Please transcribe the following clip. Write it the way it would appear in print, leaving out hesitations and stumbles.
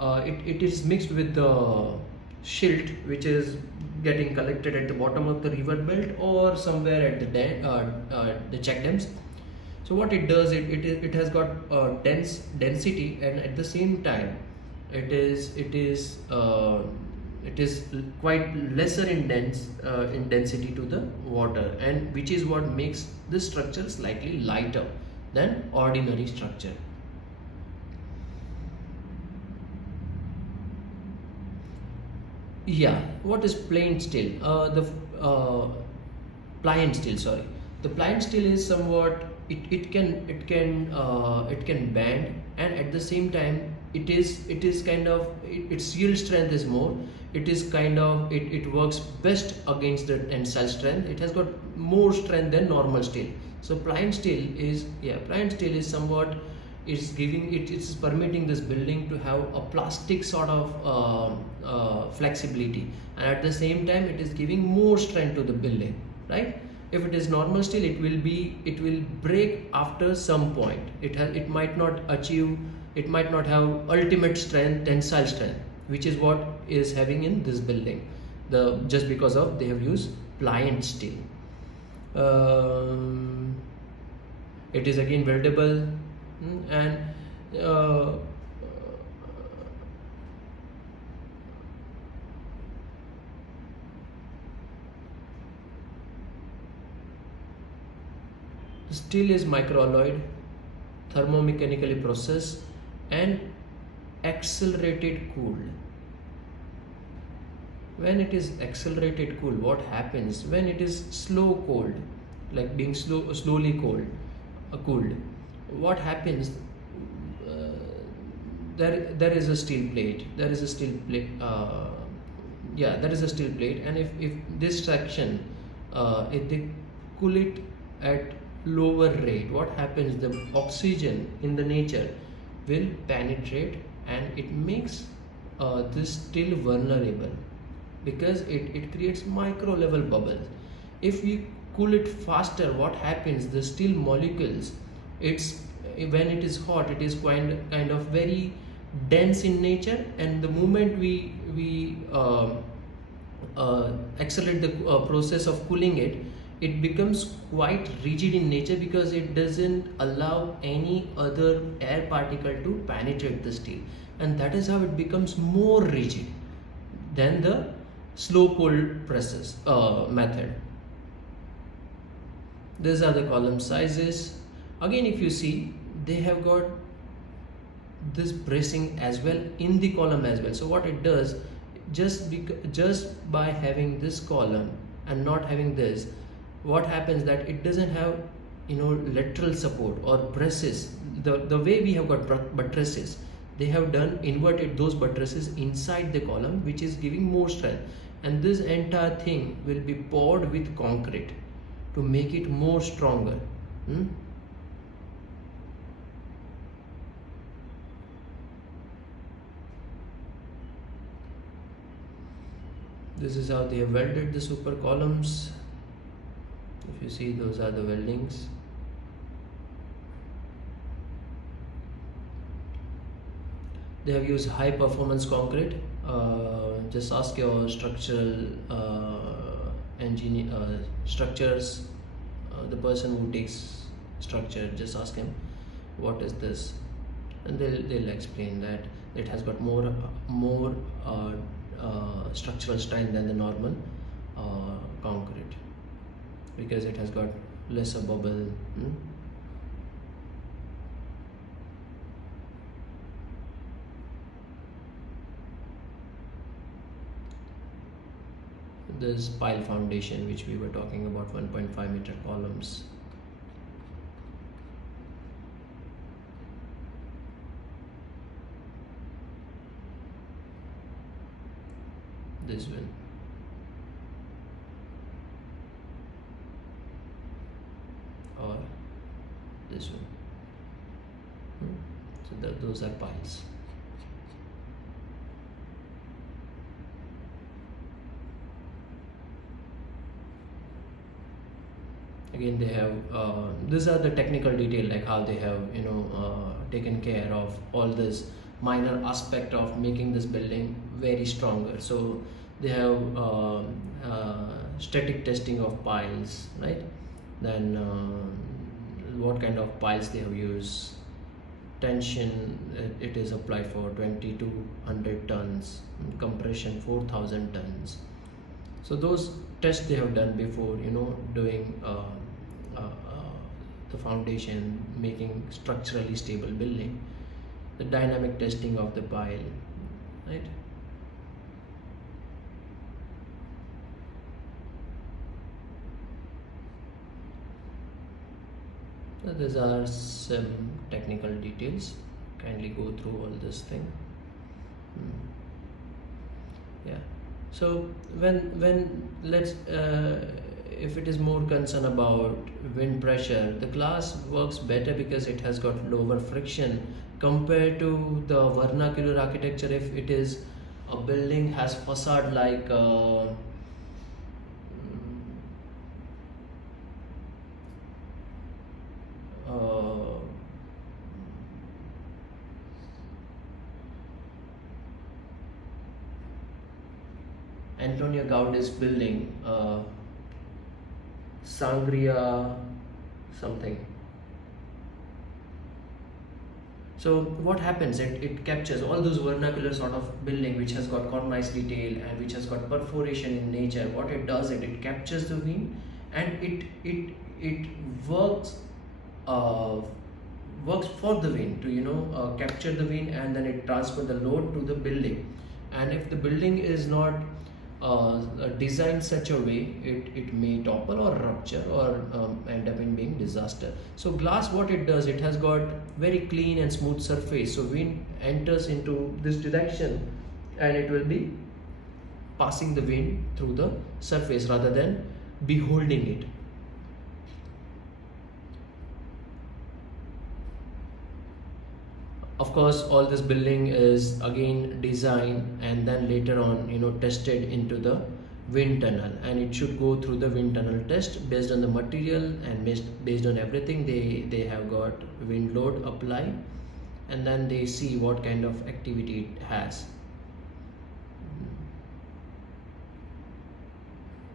it is mixed with the silt which is getting collected at the bottom of the river belt or somewhere at the check dams. So what it does, it has got density, and at the same time it is quite lesser in density to the water, and which is what makes this structure slightly lighter than ordinary structure. Yeah, what is plain steel? The pliant steel. Sorry, the pliant steel is somewhat, it can bend, and at the same time it is kind of, its yield strength is more. It is kind of, it works best against the tensile strength. It has got more strength than normal steel. So pliant steel is somewhat, it's giving it's permitting this building to have a plastic sort of flexibility, and at the same time it is giving more strength to the building, right? If it is normal steel, it will break after some point. It might not achieve, it might not have ultimate strength, tensile strength, which is what is having in this building, just because of they have used pliant steel. It is again weldable, and steel is microalloyed, thermomechanically processed, and accelerated cooled. When it is accelerated cooled, what happens when it is slow cooled, like being slowly cooled? What happens? There is a steel plate. There is a steel plate. There is a steel plate, and if this section, if they cool it at lower rate, what happens? The oxygen in the nature will penetrate, and it makes this steel vulnerable, because it creates micro level bubbles. If we cool it faster, what happens? The steel molecules, it's when it is hot, it is kind of very dense in nature, and the moment we accelerate the process of cooling it, it becomes quite rigid in nature, because it doesn't allow any other air particle to penetrate the steel, and that is how it becomes more rigid than the slow cold process method. These are the column sizes. Again, if you see, they have got this bracing as well in the column as well. So what it does, just by having this column and not having this, what happens that it doesn't have lateral support or buttresses. The way we have got buttresses, they have inverted those buttresses inside the column, which is giving more strength, and this entire thing will be poured with concrete to make it more stronger. This is how they have welded the super columns. If you see, those are the weldings. They have used high performance concrete. Just ask your structural engineer, structures, the person who takes structure, just ask him what is this, and they'll explain that it has got more structural strength than the normal concrete, because it has got lesser bubble. This pile foundation, which we were talking about, 1.5 meter columns. This one. Or this one. So those are piles. Again, they have these are the technical detail, like how they have taken care of all this minor aspect of making this building very stronger. So they have static testing of piles, right? Then what kind of piles they have used, tension it is applied for 20 to 100 tons, compression 4000 tons. So those tests they have done before, doing the foundation, making structurally stable building, the dynamic testing of the pile, right? So these are some technical details. Kindly go through all this thing. Yeah. So when let's if it is more concern about wind pressure, the glass works better because it has got lower friction compared to the vernacular architecture. If it is a building has facade like uh, Antonio Gaudi's building, Sangria something. So what happens? It captures all those vernacular sort of building which has got cornice detail and which has got perforation in nature. What it does, it captures the wind and it works works for the wind to capture the wind, and then it transfer the load to the building. And if the building is not designed such a way, it may topple or rupture or end up in being disaster. So glass, what it does, it has got very clean and smooth surface, so wind enters into this direction and it will be passing the wind through the surface rather than beholding it. Of course, all this building is again designed and then later on tested into the wind tunnel, and it should go through the wind tunnel test based on the material and based on everything. They have got wind load applied, and then they see what kind of activity it has.